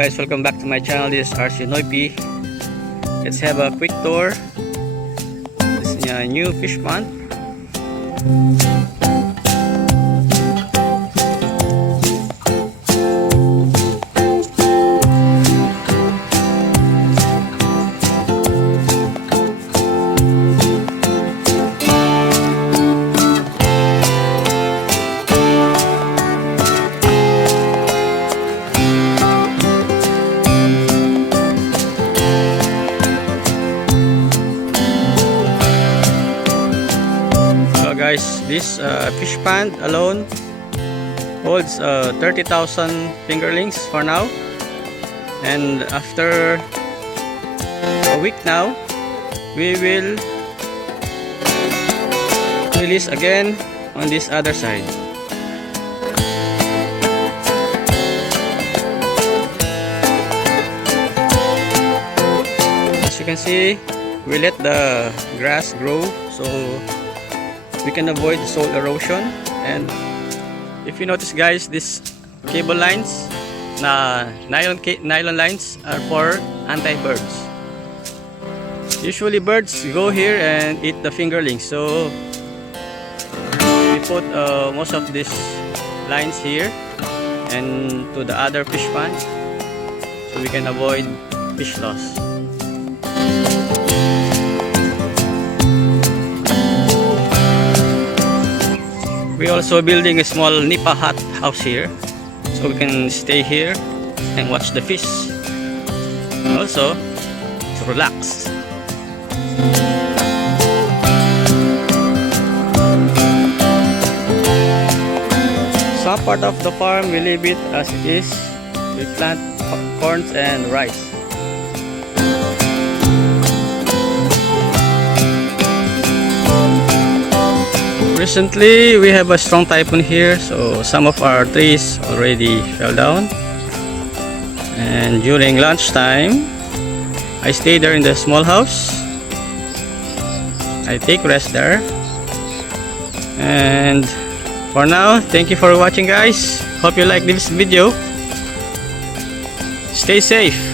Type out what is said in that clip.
guys, welcome back to my channel. This is RC Noipi. Let's have a quick tour. This is a new fish pond. Guys, this fish pond alone holds 30,000 fingerlings for now, and after a week now we will release again on this other side. As you can see, we let the grass grow so we can avoid soil erosion. And if you notice guys, these cable lines, nylon lines are for anti-birds. Usually birds go here and eat the fingerlings, so we put most of these lines here and to the other fish pond so we can avoid fish loss. We're also building a small nipa hut house here, so we can stay here and watch the fish, and also to relax. Some part of the farm we leave it as it is. We plant corns and rice. Recently we have a strong typhoon here, so some of our trees already fell down, and during lunchtime I stay there in the small house. I take rest there, and for now, thank you for watching guys. Hope you like this video. Stay safe.